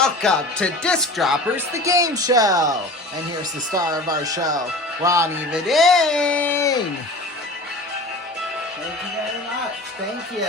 Welcome to Disc Droppers, the game show. And here's the star of our show, Ronnie Vidane. Thank you very much. Thank you.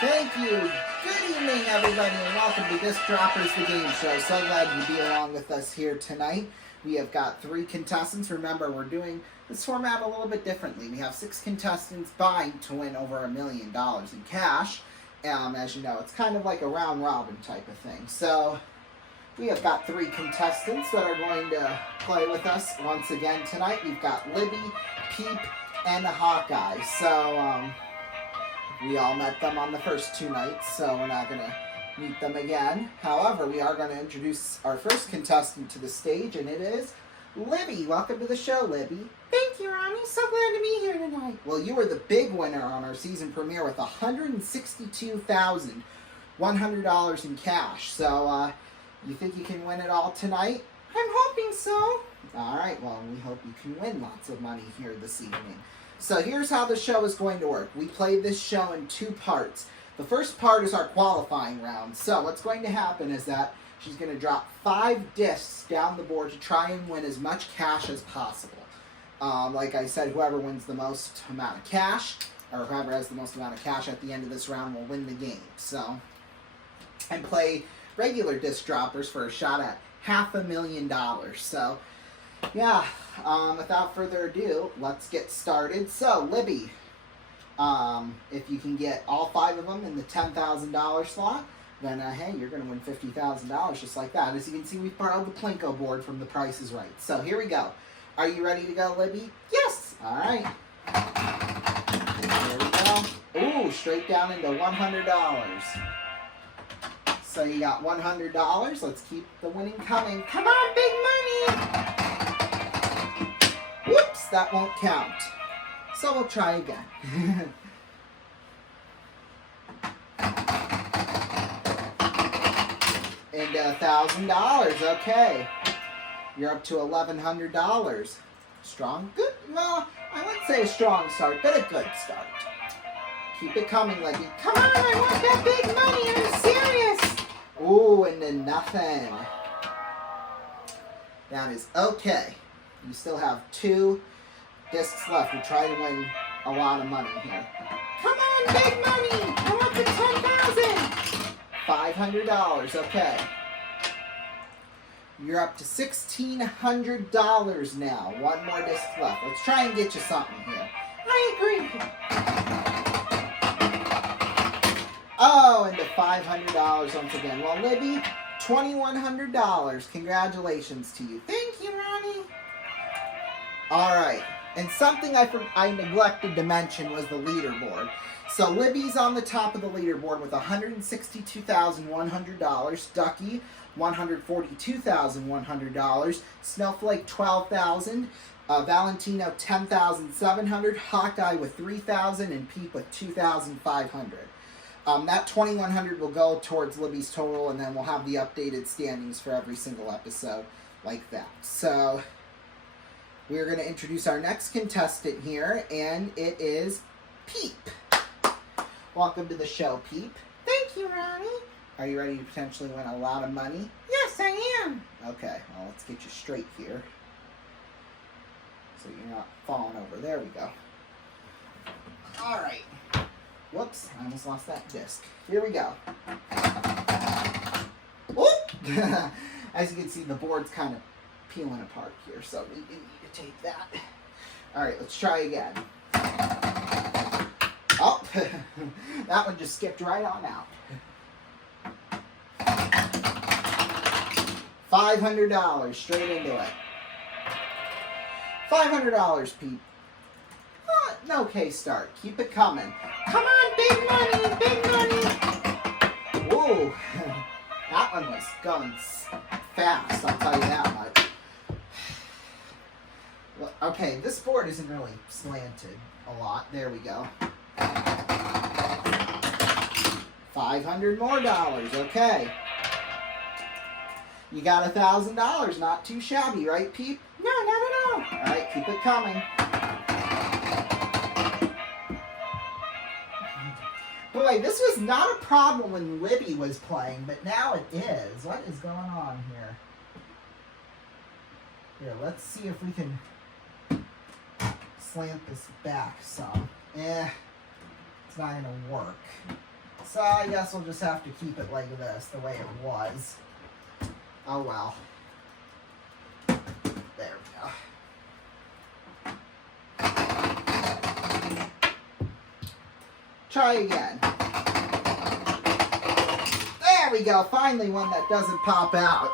Thank you. Good evening, everybody, and welcome to Disc Droppers, the game show. So glad you'd be along with us here tonight. We have got 3 contestants. Remember, we're doing this format a little bit differently. We have 6 contestants vying to win over $1 million in cash. As you know, it's kind of like a round-robin type of thing. So, we have got 3 contestants that are going to play with us once again tonight. We've got Libby, Peep, and Hawkeye. So, we all met them on the first 2 nights, so we're not going to meet them again. However, we are going to introduce our first contestant to the stage, and it is Libby. Welcome to the show, Libby. Thank you, Ronnie. So glad to be here tonight. Well, you were the big winner on our season premiere with $162,100 in cash. So, you think you can win it all tonight? I'm hoping so. All right, well, we hope you can win lots of money here this evening. So here's how the show is going to work. We play this show in 2 parts. The first part is our qualifying round. So what's going to happen is that she's going to drop 5 discs down the board to try and win as much cash as possible. Like I said, whoever wins the most amount of cash, or whoever has the most amount of cash at the end of this round will win the game. So, and play regular disc droppers for a shot at $500,000. So, yeah, without further ado, let's get started. So, Libby, if you can get all 5 of them in the $10,000 slot, then, hey, you're going to win $50,000 just like that. As you can see, we borrowed the Plinko board from The Price is Right. So, here we go. Are you ready to go, Libby? Yes. All right. Here we go. Ooh, straight down into $100. So you got $100. Let's keep the winning coming. Come on, big money. Whoops, that won't count. So we'll try again. Into $1,000. Okay. You're up to $1,100. Strong? Good? Well, I wouldn't say a strong start, but a good start. Keep it coming, Libby. Come on, I want that big money. I'm serious. Ooh, into nothing. That is okay. You still have 2 discs left to try to win a lot of money here. Come on, big money. I want the $10,000. $500, okay. You're up to $1,600 now. 1 more disc left. Let's try and get you something here. I agree. Oh, into $500 once again. Well, Libby, $2,100. Congratulations to you. Thank you, Ronnie. All right. And something I neglected to mention was the leaderboard. So Libby's on the top of the leaderboard with $162,100. Ducky, $142,100. Snowflake, $12,000. Valentino, $10,700. Hawkeye with $3,000, and Peep with $2,500. That $2,100 will go towards Libby's total, and then we'll have the updated standings for every single episode like that. So we're going to introduce our next contestant here, and it is Peep. Welcome to the show, Peep. Thank you, Ronnie. Are you ready to potentially win a lot of money? Yes, I am. Okay, well, let's get you straight here, so you're not falling over. There we go. All right. Whoops, I almost lost that disc. Here we go. Whoop! As you can see, the board's kind of peeling apart here, so we need to take that. All right, let's try again. Oh, that one just skipped right on out. $500 straight into it. $500, Pete. An okay start. Keep it coming. Come on, big money, big money. Whoa, that one was going fast, I'll tell you that much. Well, okay, this board isn't really slanted a lot. There we go. $500 more. Okay. You got $1,000. Not too shabby, right, Peep? No, not at all. All right, keep it coming. Boy, this was not a problem when Libby was playing, but now it is. What is going on here? Here, let's see if we can slant this back some. It's not going to work. So I guess we'll just have to keep it like this, the way it was. Oh well. There we go. Try again. There we go. Finally one that doesn't pop out.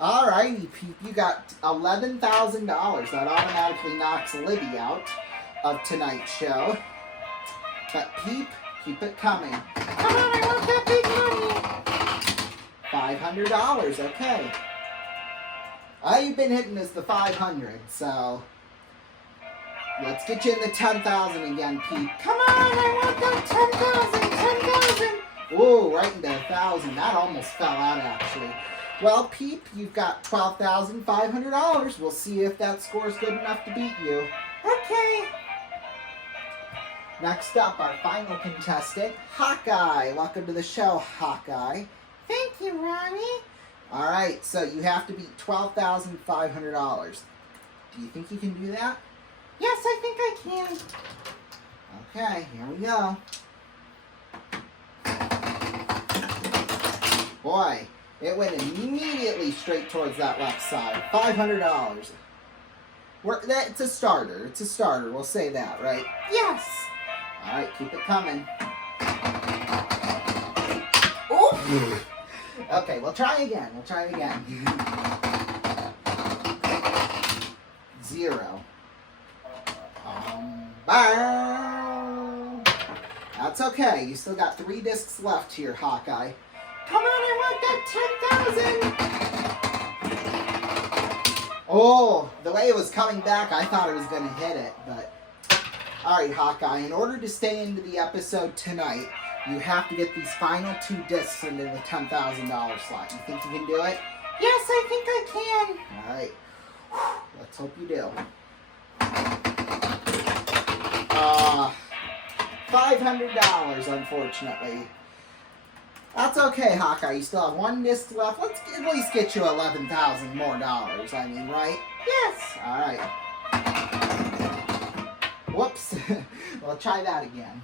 Alrighty, Peep. You got $11,000. That automatically knocks Libby out of tonight's show. But Peep, keep it coming. Come on, I want that big money. $500. Okay. All you've been hitting is the 500, so let's get you in the 10,000 again, Peep. Come on, I want that 10,000. Whoa, right into 1,000. That almost fell out, actually. Well, Peep, you've got $12,500. We'll see if that score is good enough to beat you. Okay. Next up, our final contestant, Hawkeye. Welcome to the show, Hawkeye. Thank you, Ronnie. All right, so you have to beat $12,500. Do you think you can do that? Yes, I think I can. Okay, here we go. Boy, it went immediately straight towards that left side. $500. It's a starter. It's a starter. We'll say that, right? Yes. All right, keep it coming. Oh! Okay, we'll try again. We'll try again. 0. That's okay. You still got 3 discs left here, Hawkeye. Come on, I want that 10,000. Oh, the way it was coming back, I thought it was going to hit it, but... Alright, Hawkeye, in order to stay into the episode tonight, you have to get these final 2 discs into the $10,000 slot. You think you can do it? Yes, I think I can. Alright. Let's hope you do. $500, unfortunately. That's okay, Hawkeye. You still have 1 disc left. Let's at least get you $11,000 more dollars. I mean, right? Yes. All right. Whoops. Well, try that again.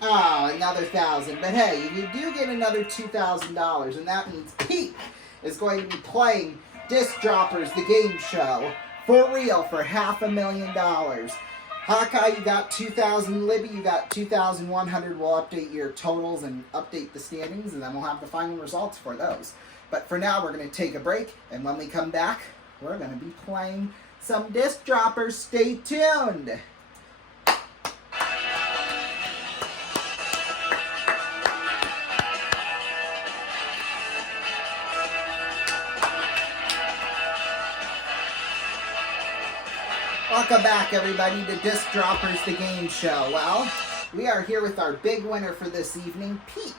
Oh, another 1,000. But hey, you do get another $2,000, and that means Pete is going to be playing Disc Droppers, the game show, for real, for $500,000. Hawkeye, you got 2,000. Libby, you got 2,100. We'll update your totals and update the standings, and then we'll have the final results for those. But for now, we're going to take a break, and when we come back, we're going to be playing some Disc Droppers. Stay tuned. Welcome back, everybody, to Disc Droppers, the game show. Well, we are here with our big winner for this evening, Peep.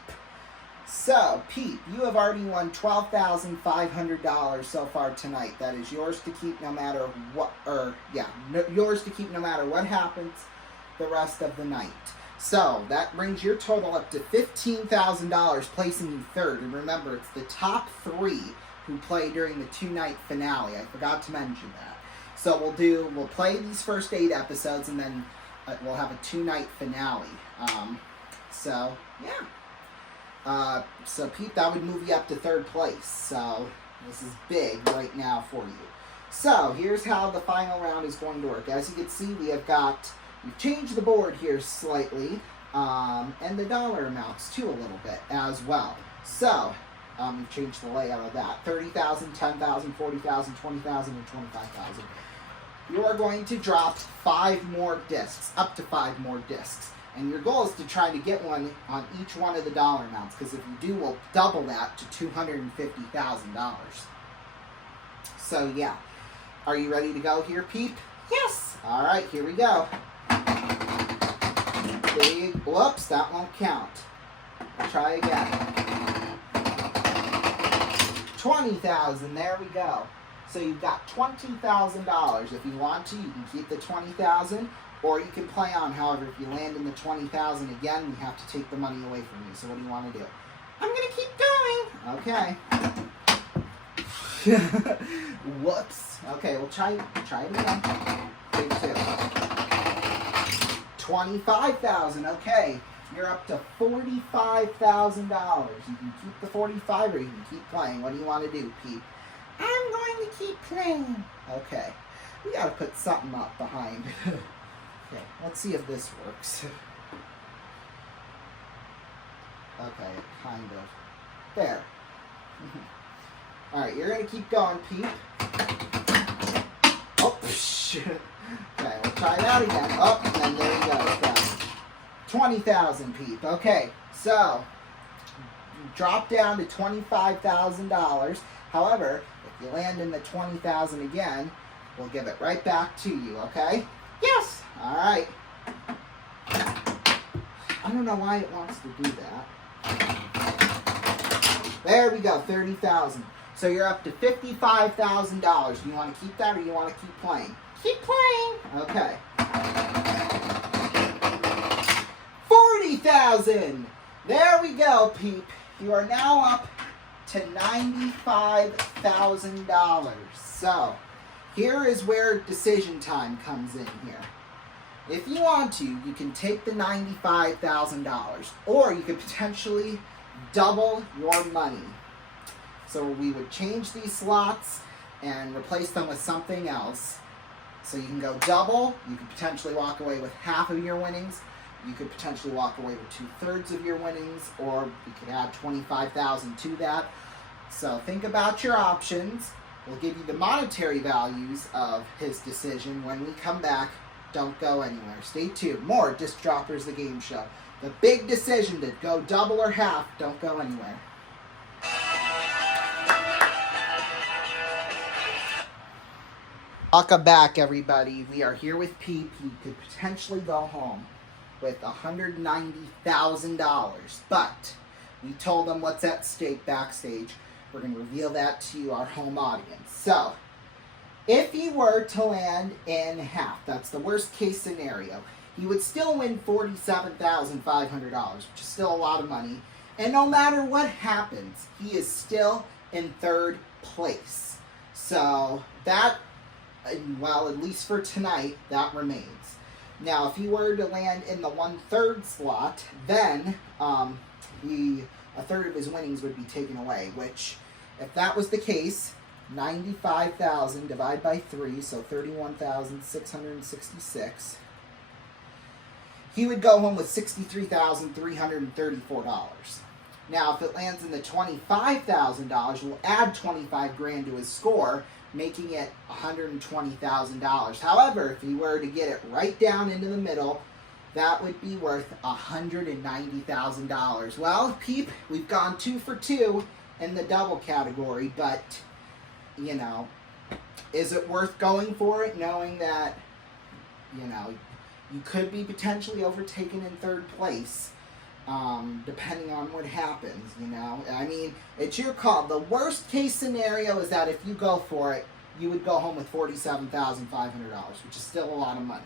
So, Peep, you have already won $12,500 so far tonight. That is yours to keep no matter what, yours to keep no matter what happens the rest of the night. So, that brings your total up to $15,000, placing you third. And remember, it's the top 3 who play during the 2-night finale. I forgot to mention that. So we'll play these first 8 episodes, and then we'll have a 2-night finale. So Pete, that would move you up to 3rd place. So this is big right now for you. So here's how the final round is going to work. As you can see, we've changed the board here slightly, and the dollar amounts too a little bit as well. So we've changed the layout of that. 30,000, 10,000, 40,000, 20,000, and 25,000. You are going to drop 5 more discs, up to 5 more discs. And your goal is to try to get one on each one of the dollar amounts, because if you do, we'll double that to $250,000. So yeah. Are you ready to go here, Peep? Yes. All right, here we go. Whoops, that won't count. We'll try again. 20,000, there we go. So you've got $20,000. If you want to, you can keep the $20,000, or you can play on. However, if you land in the $20,000 again, we have to take the money away from you. So what do you want to do? I'm gonna keep going. Okay. Whoops. Okay, we'll try it again. Big 2. 25,000. Okay. You're up to $45,000. You can keep the 45 or you can keep playing. What do you want to do, Pete? I'm going to keep playing. Okay. We gotta put something up behind. Okay, let's see if this works. Okay, kind of. There. Alright, you're gonna keep going, Pete. Oh, shit. Okay, we'll try that again. Oh, and there you go. It's done. 20,000, Pete. Okay, so drop down to $25,000. However, if you land in the 20,000 again, we'll give it right back to you, okay? Yes. All right. I don't know why it wants to do that. There we go, 30,000. So you're up to $55,000. Do you want to keep that or you want to keep playing? Keep playing. Okay. 40,000. There we go, Peep. You are now up to $95,000. So here is where decision time comes in here. If you want to, you can take the $95,000, or you could potentially double your money. So we would change these slots and replace them with something else. So you can go double, you could potentially walk away with half of your winnings, you could potentially walk away with 2/3 of your winnings, or you could add 25,000 to that. So think about your options. We'll give you the monetary values of his decision when we come back. Don't go anywhere. Stay tuned. More Disc Droppers, the game show. The big decision to go double or half. Don't go anywhere. Welcome back, everybody. We are here with Pete. He could potentially go home with $190,000, but we told him what's at stake backstage. We're going to reveal that to you, our home audience. So, if he were to land in half, that's the worst case scenario, he would still win $47,500, which is still a lot of money. And no matter what happens, he is still in third place. So, that, well, at least for tonight, that remains. Now, if he were to land in the 1/3 slot, then a third of his winnings would be taken away, which, if that was the case, 95,000 divided by 3, so 31,666. He would go home with $63,334. Now, if it lands in the $25,000, we'll add 25 grand to his score, making it $120,000. However, if he were to get it right down into the middle, that would be worth $190,000. Well, Peep, we've gone 2 for 2 in the double category, but, you know, is it worth going for it, knowing that, you know, you could be potentially overtaken in third place, depending on what happens, you know? I mean, it's your call. The worst case scenario is that if you go for it, you would go home with $47,500, which is still a lot of money.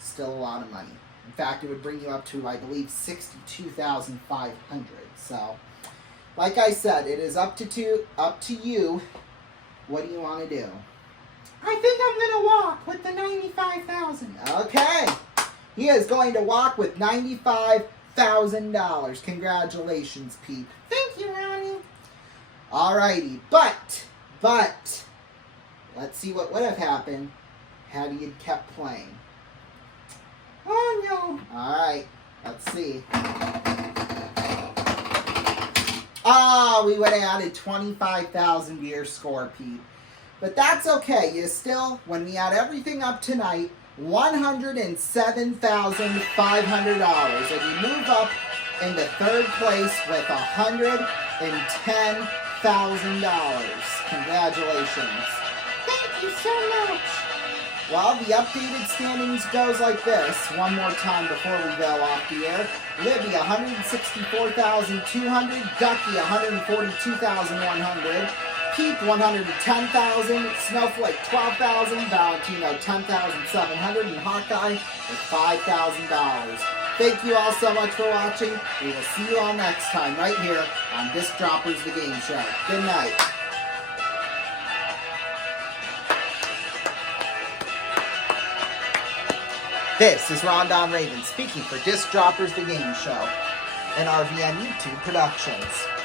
Still a lot of money. In fact, it would bring you up to, I believe, $62,500. So, like I said, it is up to you. What do you want to do? I think I'm gonna walk with the 95,000. Okay. He is going to walk with $95,000. Congratulations, Pete. Thank you, Ronnie. Alrighty, but, let's see what would have happened had he had kept playing. Oh no. Alright, let's see. We would have added 25,000 to your score, Pete. But that's okay. You still, when we add everything up tonight, $107,500. And you move up into third place with $110,000. Congratulations. Thank you so much. Well, the updated standings goes like this. One more time before we go off the air. Libby, 164,200. Ducky, 142,100. Peep 110,000, Snowflake 12,000, Valentino 10,700, and Hawkeye with $5,000. Thank you all so much for watching. We will see you all next time right here on Disc Droppers the Game Show. Good night. This is Rondon Raven speaking for Disc Droppers the Game Show, an RVN YouTube Productions.